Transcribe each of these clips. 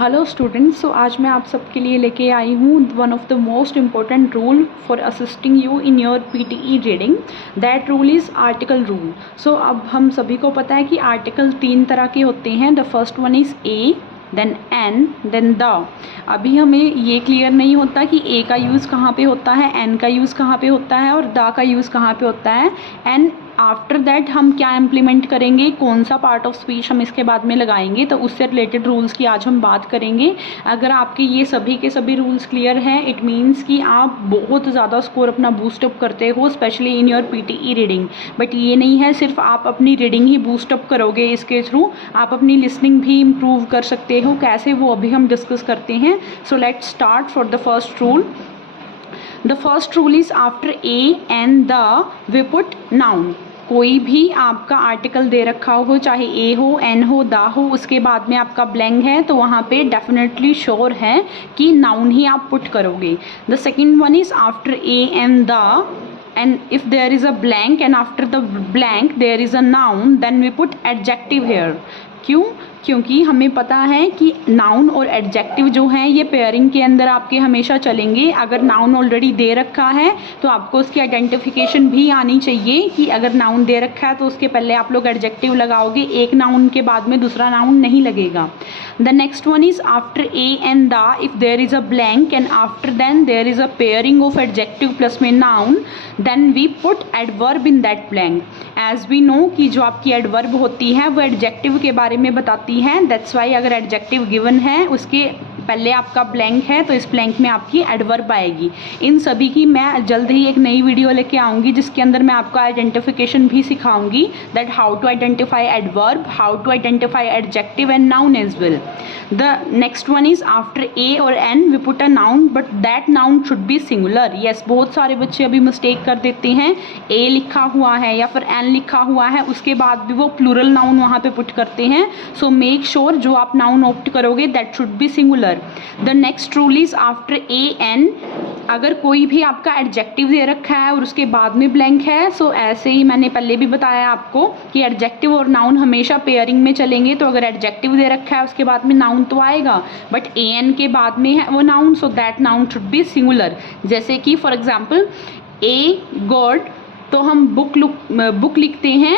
Hello students, सो आज मैं आप सबके लिए लेके आई हूँ one of the most important rule for assisting you in your PTE reading. That rule is article rule. So अब हम सभी को पता है कि आर्टिकल 3 तरह के होते हैं। The first one is a, then an, then the. अभी हमें ये क्लियर नहीं होता कि ए का यूज़ कहाँ पे होता है, एन का यूज़ कहाँ पे होता है और द का यूज़ कहाँ पे होता है। एंड आफ्टर दैट हम क्या इम्प्लीमेंट करेंगे, कौन सा पार्ट ऑफ स्पीच हम इसके बाद में लगाएंगे, तो उससे रिलेटेड रूल्स की आज हम बात करेंगे। अगर आपके ये सभी के सभी रूल्स क्लियर हैं, इट मीन्स कि आप बहुत ज़्यादा स्कोर अपना बूस्टअप करते हो, specially in your PTE reading. But ये नहीं है सिर्फ आप अपनी रीडिंग ही बूस्टअप करोगे, इसके थ्रू आप अपनी लिसनिंग भी इम्प्रूव कर सकते हो। कैसे, वो अभी हम डिस्कस करते हैं। So let's start for the first rule. The first rule is after a and the we put noun. कोई भी आपका आर्टिकल दे रखा हो, चाहे ए हो, एन हो, दा हो, उसके बाद में आपका ब्लैंक है, तो वहाँ पे डेफिनेटली श्योर है कि नाउन ही आप पुट करोगे। The second one is after a and the, and if there is a blank and after the blank there is a noun, then we put adjective here. क्यों? क्योंकि हमें पता है कि नाउन और एडजेक्टिव जो हैं ये पेयरिंग के अंदर आपके हमेशा चलेंगे। अगर नाउन ऑलरेडी दे रखा है तो आपको उसकी आइडेंटिफिकेशन भी आनी चाहिए कि अगर नाउन दे रखा है तो उसके पहले आप लोग एडजेक्टिव लगाओगे, एक नाउन के बाद में दूसरा नाउन नहीं लगेगा। The next one is after a and the if there is a blank and after then there is a pairing of adjective plus में noun, then we put adverb in that blank. As we know कि जो आपकी adverb होती है वो adjective के बारे में बताती है। दैट्स वाई अगर एडजेक्टिव गिवन है उसके पहले आपका ब्लैंक है तो इस ब्लैंक में आपकी एडवर्ब आएगी। इन सभी की मैं जल्द ही एक नई वीडियो लेके आऊँगी जिसके अंदर मैं आपको आइडेंटिफिकेशन भी सिखाऊंगी, that how to identify adverb, how to identify adjective and noun as well. The next one is after a और an we put a noun but that noun should be singular. Yes, बहुत सारे बच्चे अभी mistake कर देते हैं, ए लिखा हुआ है या फिर एन लिखा हुआ है उसके बाद भी वो प्लूरल नाउन वहाँ पे पुट करते हैं। सो मेक श्योर जो आप नाउन ऑप्ट करोगे that should be singular. The next rule is after a an, अगर कोई भी आपका एडजेक्टिव दे रखा है और उसके बाद में ब्लैंक है, सो ऐसे ही मैंने पहले भी बताया आपको कि एडजेक्टिव और नाउन हमेशा पेयरिंग में चलेंगे। तो अगर एडजेक्टिव दे रखा है उसके बाद में नाउन तो आएगा, बट ए एन के बाद में है वो noun, so that noun should be singular. जैसे कि फॉर एग्जाम्पल ए गॉड, तो हम बुक लिखते हैं,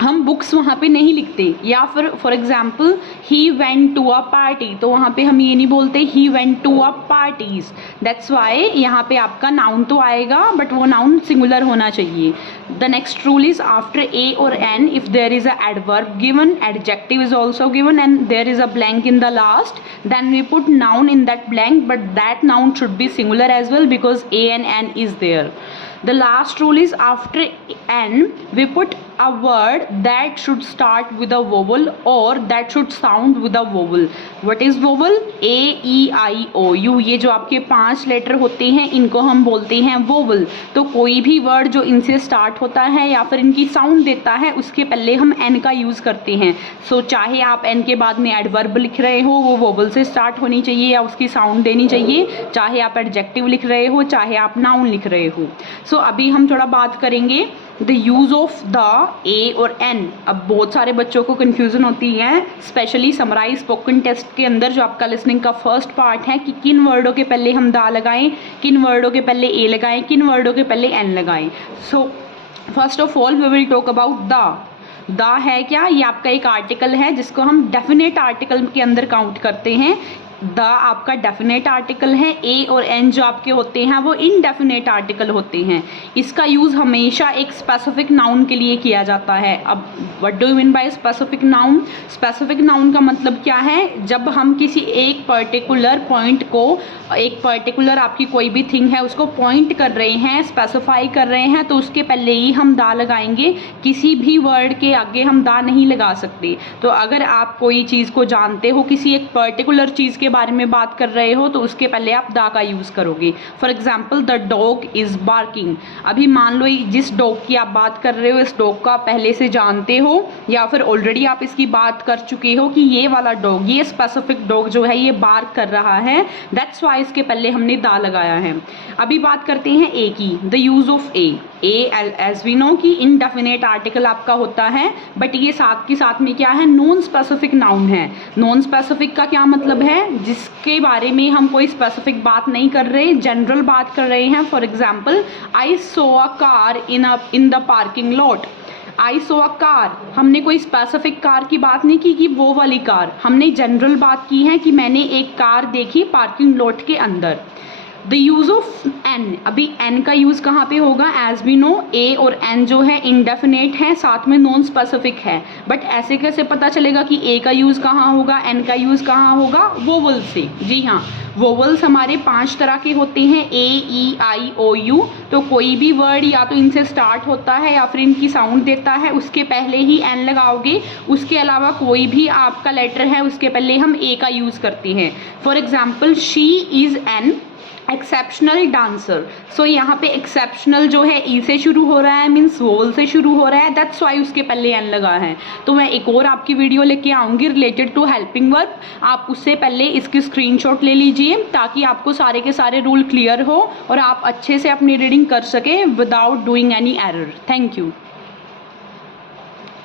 हम बुक्स वहाँ पे नहीं लिखते। या फिर for example he went to a party, तो वहाँ पे हम ये नहीं बोलते he went to a parties. That's why यहाँ पे आपका नाउन तो आएगा बट वो नाउन सिंगुलर होना चाहिए। The next rule is after a और an if there is a adverb given, adjective is also given and there is a blank in the last, then we put noun in that blank but that noun should be singular as well because a and an is there. The last rule is after N we put a word that should start with a vowel or that should sound with a vowel. What is vowel? A, E, I, O, U। ये जो आपके 5 letter होते हैं इनको हम बोलते हैं vowel। तो कोई भी वर्ड जो इनसे स्टार्ट होता है या फिर इनकी साउंड देता है उसके पहले हम N का यूज़ करते हैं। सो चाहे आप N के बाद में एडवर्ब लिख रहे हो वो vowel से स्टार्ट होनी चाहिए या उसकी साउंड देनी चाहिए, चाहे आप एडजेक्टिव लिख रहे हो चाहे आप नाउन लिख रहे हो। सो अभी हम थोड़ा बात करेंगे द यूज़ ऑफ द, ए और एन। अब बहुत सारे बच्चों को कन्फ्यूज़न होती है, स्पेशली समराइज स्पोकन टेस्ट के अंदर जो आपका लिसनिंग का फर्स्ट पार्ट है कि किन वर्डों के पहले हम द लगाएं, किन वर्डों के पहले ए लगाएं, किन वर्डों के पहले एन लगाएं। So first of all we will talk about the. The है क्या? ये आपका एक आर्टिकल है जिसको हम डेफिनेट आर्टिकल के अंदर काउंट करते हैं। द आपका डेफिनेट आर्टिकल है, ए और एन जो आपके होते हैं वो इनडेफिनेट आर्टिकल होते हैं। इसका यूज़ हमेशा एक स्पेसिफिक नाउन के लिए किया जाता है। अब what do you mean by specific noun? Specific noun का मतलब क्या है? जब हम किसी एक पर्टिकुलर पॉइंट को, एक पर्टिकुलर आपकी कोई भी थिंग है उसको पॉइंट कर रहे हैं, स्पेसिफाई कर रहे हैं, तो उसके पहले ही हम द लगाएंगे, किसी भी वर्ड के आगे हम द नहीं लगा सकते। तो अगर आप कोई चीज़ को जानते हो, किसी एक पर्टिकुलर चीज़ के बारे में बात कर रहे हो तो उसके पहले आप द का यूज़ करोगे। For example the dog is barking. अभी मान लो जिस डॉग की आप बात कर रहे हो इस डॉग को आप पहले से जानते हो या फिर ऑलरेडी आप इसकी बात कर चुके हो कि ये वाला डॉग, ये स्पेसिफिक डॉग जो है ये बार्क कर रहा है, दैट्स वाई इसके पहले हमने द लगाया है। अभी बात करते हैं ए की, the use of a as we know कि इनडेफिनेट आर्टिकल आपका होता है, बट ये साथ के साथ में क्या है, नॉन स्पेसिफिक नाउन है। नॉन स्पेसिफिक का क्या मतलब है, जिसके बारे में हम कोई स्पेसिफिक बात नहीं कर रहे, जनरल बात कर रहे हैं। For example I saw a car in the parking lot. I saw a car, हमने कोई स्पेसिफिक कार की बात नहीं की कि वो वाली कार, हमने जनरल बात की है कि मैंने एक कार देखी पार्किंग लॉट के अंदर। द यूज़ ऑफ एन, अभी एन का यूज़ कहाँ पे होगा, एज वी नो ए और एन जो है इंडेफिनेट है, साथ में नॉन स्पेसिफिक है, बट ऐसे कैसे पता चलेगा कि ए का यूज़ कहाँ होगा, एन का यूज़ कहाँ होगा, वोवल से। जी हाँ, वोवल्स हमारे 5 तरह के होते हैं, ए ई आई ओ यू। तो कोई भी वर्ड या तो इनसे स्टार्ट होता है या फिर इनकी साउंड देता है, उसके पहले ही एन लगाओगे। उसके अलावा कोई भी आपका लेटर है उसके पहले हम ए का यूज़ करते हैं। For example she is an exceptional dancer. So यहाँ पे एक्सेप्शनल जो है ई से शुरू हो रहा है, मीन्स वोवल से शुरू हो रहा है, दैट्स वाई उसके पहले एन लगा है। तो मैं एक और आपकी वीडियो लेके आऊँगी रिलेटेड टू हेल्पिंग वर्ब, आप उससे पहले इसकी स्क्रीनशॉट ले लीजिए ताकि आपको सारे के सारे रूल क्लियर हो और आप अच्छे से अपनी रीडिंग कर सकें without doing any error. Thank you.